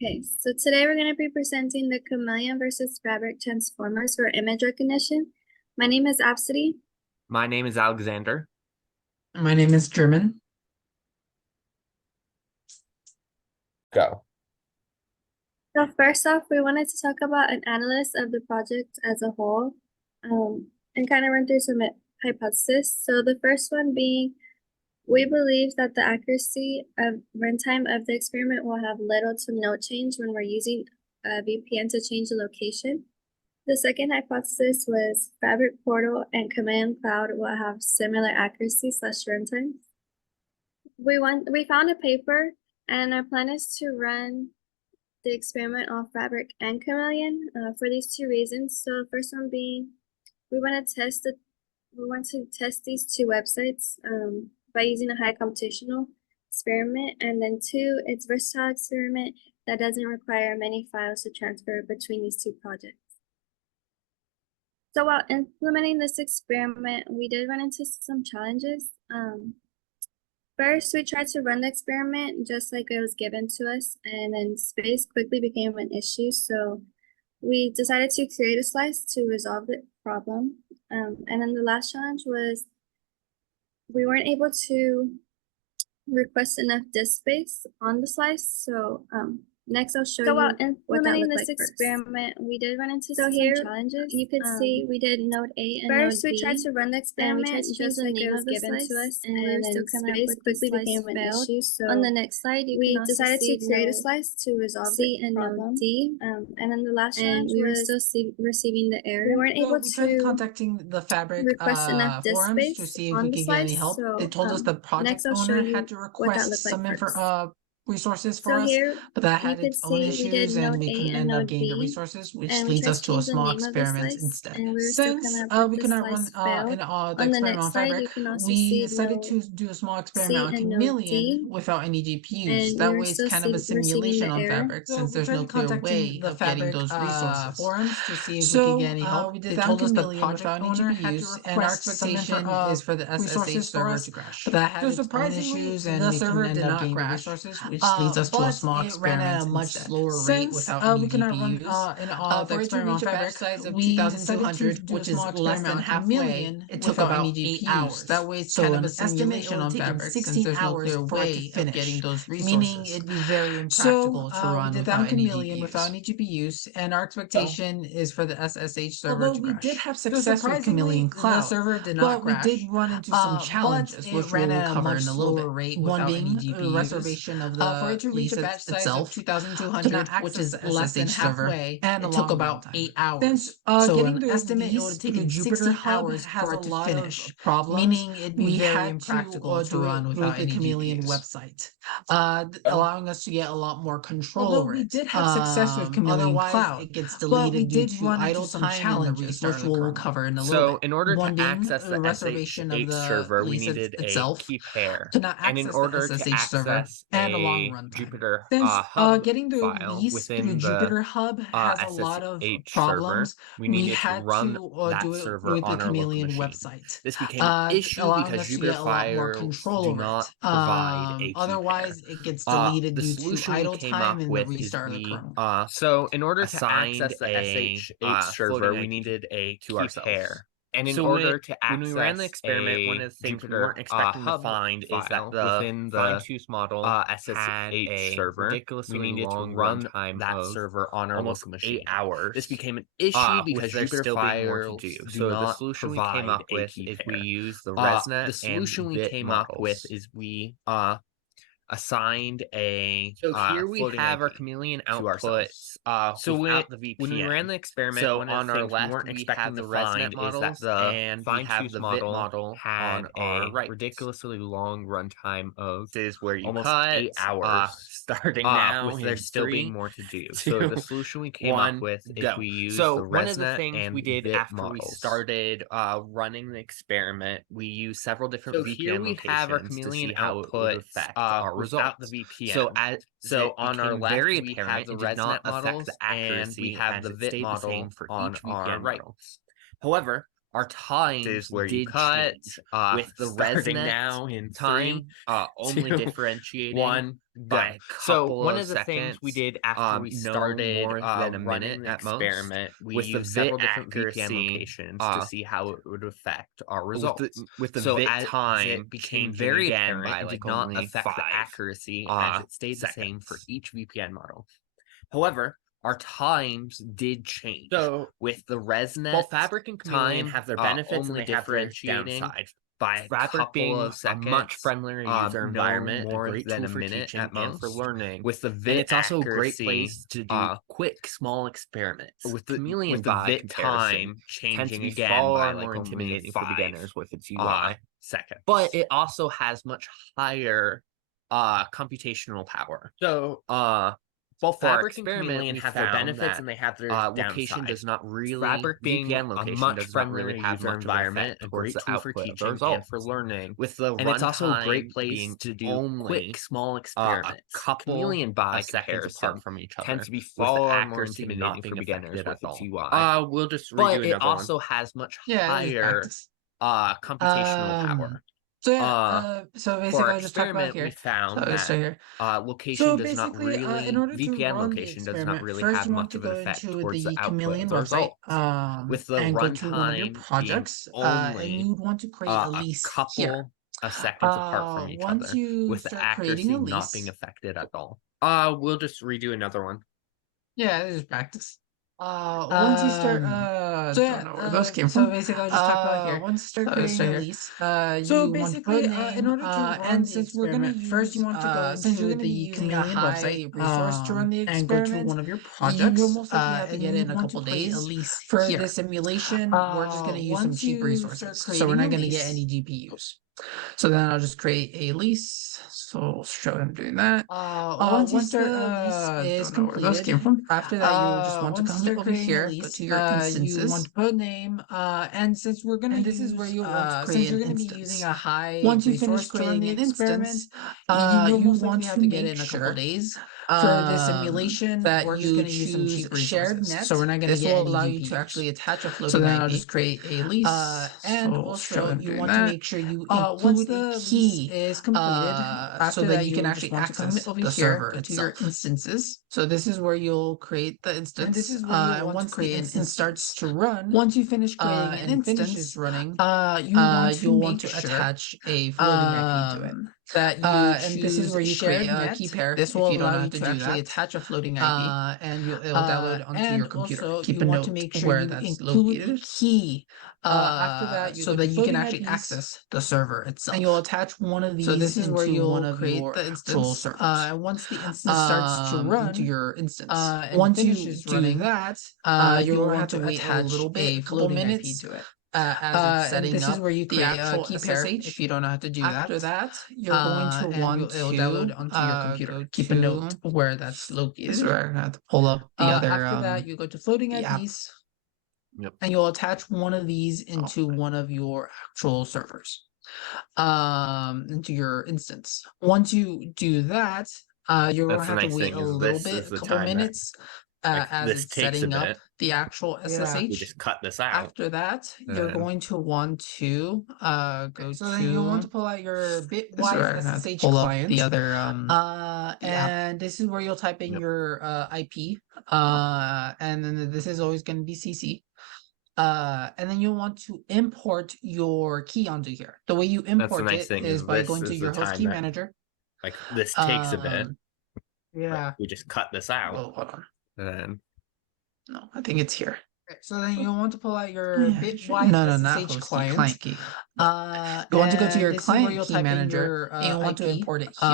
Okay, so today we're going to be presenting the chameleon versus fabric transformers for image recognition. My name is Absidy. My name is Alexander. My name is German. Go. So first off, we wanted to talk about an analysis of the project as a whole, and kind of run through some hypotheses. So the first one being, we believe that the accuracy of runtime of the experiment will have little to no change when we're using a VPN to change the location. The second hypothesis was Fabric Portal and Command Cloud will have similar accuracy / runtime. We found a paper, and our plan is to run the experiment on Fabric and Chameleon for these two reasons. So the first one being, we want to test these two websites by using a high computational experiment, and then two, it's versatile experiment that doesn't require many files to transfer between these two projects. So while implementing this experiment, we did run into some challenges. First, we tried to run the experiment just like it was given to us, and then space quickly became an issue. So we decided to create a slice to resolve the problem. And then the last challenge was we weren't able to request enough disk space on the slice. So next I'll show you while implementing this experiment, we did run into some challenges. You could see we did node A and node B. First, we tried to run the experiment just like it was given to us, and then space quickly became an issue. So on the next slide, we decided to create a slice to resolve the problem. Node D, and then the last challenge we were still receiving the error. We weren't able We tried to contacting the Fabric request enough disk forums space to see if on we the could get any slice. help. So They told us the project next I'll show owner you had to what that request looked like some first. resources So for us, here but that you had could its own see we did issues and node we A couldn't and end up node getting the B, resources, which and we leads tried us to to a change the small name of the experiment slice, instead. and we were still Since coming up with we the could not run slice failed. the On the experiment next on slide, Fabric, you can also we see decided to node do a small experiment C on and node Chameleon D, without any GPUs. and we That were way it's still kind of a receiving simulation the on error. Fabric since there's no clear way of getting those resources. Forums to see if we So could get any help. we did They that told on us the Chameleon project without any owner had to GPUs, and our request some expectation is for the SSH resources for server us. to crash. But that had So its own surprisingly, issues, the and we server can did end up not getting the crash, resources, which leads us to a but small it ran at a experiment much instead. slower rate Since without any we cannot GPUs. run The for it to experiment on reach a batch Fabric, size of we decided to 2,200, do a which is small less experiment than on halfway, Chameleon it took without about any 8 GPUs. hours. That way it's So kind of a an estimate simulation it will on take him Fabric 16 since there's no hours clear for it to way of finish, getting those meaning resources. it'd be very So impractical to run we did that without on any Chameleon without GPUs. any GPUs, and our expectation is for the SSH server Although to we crash. did have So success with Chameleon surprisingly, the Cloud, server did but not we crash. did run into some But challenges, it which ran we'll at a cover much in a little bit. slower rate One without any being GPUs. reservation of the For it to reach a batch size itself of 2,200, cannot which is access less than SSH server, halfway, and it a took long about runtime. 8 hours. Since So getting an the estimate it would these take to the him Jupyter 16 Hub hours has for a it to lot finish, of problems, meaning it'd be we very had impractical to to run do without the any Chameleon GPUs. website, allowing us to get a lot more control Although over we it. did have success with Chameleon Otherwise, Cloud, it gets but we deleted due did to run into idle some time in the challenges, restart which of the we'll kernel. cover in a little So bit. in order to One being access a the reservation of SSH the server, we lease needed a itself, key pair. to not And in access the order to SSH server, access and a long a runtime. Jupyter Since Hub getting the file lease through within the Jupyter Hub has a lot of SSH server, problems, we we needed to had run to that do it server with the on our local Chameleon machine. website, This became an issue allowing because us to Jupyter get a lot more files control do over not it. provide a key pair. Otherwise, it gets deleted The due to solution we idle came time up in the with is restart of the we kernel. so in order to assigned access the a SSH server, we needed a key pair. And in order to access when we ran the experiment, one of the things we weren't expecting to find is that within the fine-tooth model SSH server, we needed to run that server on our local machine. 8 hours. This became an issue because there's still being more to do. So the solution we came up with is we use the ResNet. The solution we came up with is we assigned a so here we have our Chameleon outputs so when we ran the experiment, so one on our left we weren't expecting the ResNet models, and we have the VIT model had a ridiculously long runtime of this is where you almost cut 8 hours starting now with there still being more to do. So the solution we came up with is we use the ResNet one of the things we did after we started running the experiment, we used several different VPN here we have our Chameleon outputs our results. The VPN. So on our left we have the ResNet models, and we have the VIT model for each VPN right. However, our times did change with the ResNet now in time only differentiating Good. So one of the things we did after we started more than a minute at experiment, we used several different VPN locations to see how it would affect our results. With the VIT time became very apparent, it did not affect the accuracy as it stayed the same for each VPN model. However, our times did change. So with the ResNet, both Fabric and Chameleon have their benefits and they have their downsides. By Fabric being a much friendlier user environment, more than a minute at most for learning. With the VIT, it's also a great place to do quick, small experiments. With the VIT time changing again by more intimidating for beginners with its UI seconds. But it also has much higher computational power. So both Fabric and Chameleon have their benefits and they have their location does not really Fabric being VPN location a much friendlier really have user environment, a great tool for teaching and for learning. With the and it's also a great place to do quick, small experiments. A couple Chameleon by seconds apart from each other tends to be far more intimidating for beginners with its UI. We'll just redo another one. But it also has much higher computational power. So yeah, so basically, I'll just talk about here. We found so that here. location does not really in order to VPN run location the does not experiment, really first have you want much to of an go effect into towards the the output Chameleon of the website, results. With the and go to one of your runtime projects, being and only you would want to create a lease a couple here. of seconds apart from each Once other, you with the start creating accuracy a not lease, being affected at all. We'll just redo another one. Yeah, this is practice. Once you start, so don't know where those came from. So basically, I'll just talk about here. Once you start So creating start a here. lease, So you want to put basically, a name, in order to run and the since we're gonna experiment, use, first you want to go since you're into gonna be the using a Chameleon high website resource to run the and go to experiment, one of your you projects, most likely have to and get you it in a want couple to create days. a lease For here. the simulation, we're just gonna use some Once cheap you resources, start so we're not creating a gonna get lease- any GPUs. So then I'll just create a lease. So we'll show him doing that. Once you start, the lease is don't know where those completed, came from. after that you just want to Once you come start over creating a here, go lease, to your instances. you want to put a name, and since we're gonna And use, this is where you'll want to since create you're an gonna be instance. using a high Once you finish resource to run creating the an experiment, instance, you'll you most likely want have to to get it make in a couple sure days. for the simulation That we're just you gonna use some choose cheap shared resources. net. So we're not gonna This get will any allow you GPUs. to actually attach a floating So then IP. I'll just create a lease. And So also show him you doing want that. to make sure you Once include the a lease key is completed, so that you can actually access over the here server to itself. your instances. So this is where you'll create the instance. And this is where you and want once to create the an instance instance. starts to run, Once you finish creating an and instance, finishes running, you'll want to sure, attach a floating IP to it. that you And this is where you shared create a net. key pair. This If will you don't allow know how you to to do actually that. attach a floating IP. And it'll download onto and your computer. also Keep you a want to note make sure where you that's include a located. key. After that, So that you can actually access the server itself. and you'll attach one of these. So this is where into you'll one of create your the actual instance. servers. Once the instance starts to run into your instance. and Once you finishes do running, that, you'll you'll want have to wait attach a little bit, a a couple floating minutes IP to it. as it's setting this up is where you the create actual a key pair. SSH. If you don't know how to do After that, that, you're going to want it'll to download onto your computer. Keep a note where that's located. This is where I have to pull up the other. After that, you go to floating the app. IPs. Yep. And you'll attach one of these into one of your actual servers, into your instance. Once you do that, you're going to have to wait a little bit, a couple minutes, as it's setting up the actual SSH. We just cut this out. After that, you're going to want to go So then you'll want to pull out your Bitwise SSH client. the other and this is where you'll type in your IP. and then this is always going to be CC. And then you'll want to import your key onto here. The way you import it is by going to your host key manager. Like this takes a bit. Yeah. We just cut this out. Oh, hold on. And No, I think it's here. So then you'll want to pull out your Bitwise SSH client key. You want to go to your client key manager and you want to import it here.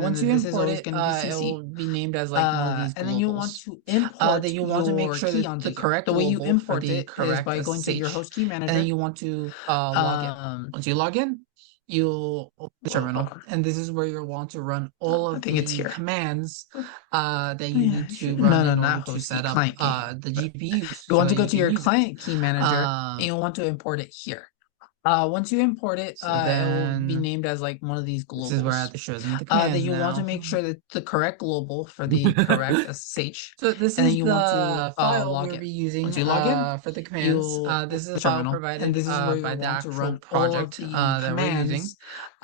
Once you import it, it will be named as like one of these globals. And then you want to import. Then you want to make sure that the correct the way you import the it correct is by going to your SSH. host key manager. And then you want to log in. Once you log in, you'll open the terminal, and this is where you'll want to run all of the commands that you need to No, run no, in not order to host set key, up client key. the GPUs. You want to so go to your use it. client key manager, and you'll want to import it here. Once you import it, So it will then be named as like one of these globals. this is where I have to show them the commands Then you want to now. make sure that the correct global for the correct SSH. So this And is then you the want to, file log we'll in. be using Once you log in, for the commands. you'll This is open a the file terminal, provided and this is where by you the want to actual run project all of the that we're commands using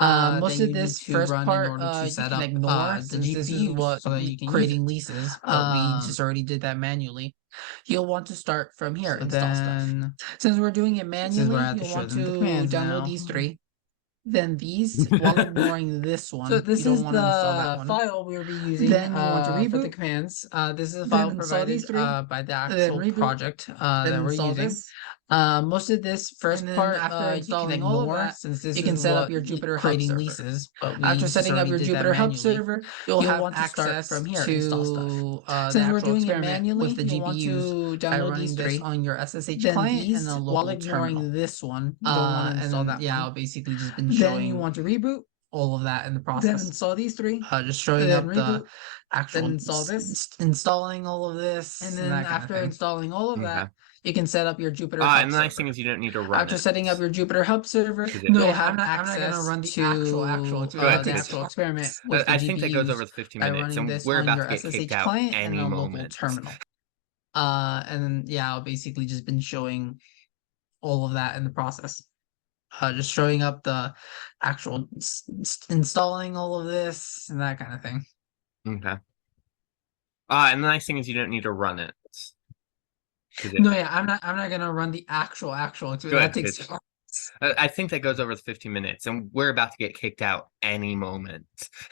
Most of this first part, you can ignore the GPU so that you can creating leases, but we just already did that manually. You'll want to start from here. So then, since we're doing it manually, you'll want to download these three. Then these, while ignoring this one, so this is the file we'll be using. Then you want to reboot for the commands. This is a file provided by the actual project that we're using. Most of this first part, after installing you can ignore, since this you can set up your Jupyter creating leases. But after setting up your Jupyter Hub server, you'll want to start from here to install stuff. Since we're doing it manually with the GPUs, download these three on your SSH client and a local while ignoring terminal. This one, you don't want to install that. Yeah, I'll basically just been showing. Then you want to reboot all of that in the process. Then install these three. Just showing up the actual. Then install this. Installing all of this, and then after installing all of that. You can set up your Jupyter Hub and the nice thing is you don't need to run After setting up your Jupyter Hub server, you'll have I'm not gonna run the actual experiment with the I think that goes over the 15 minutes, and we're about to get kicked out any moment. Terminal. And then yeah, I've basically just been showing all of that in the process. Just showing up the actual installing all of this and that kind of thing. Okay. And the nice thing is you don't need to run it. No, yeah, I'm not gonna run the actual experiment. That takes. I think that goes over the 15 minutes, and we're about to get kicked out any moment.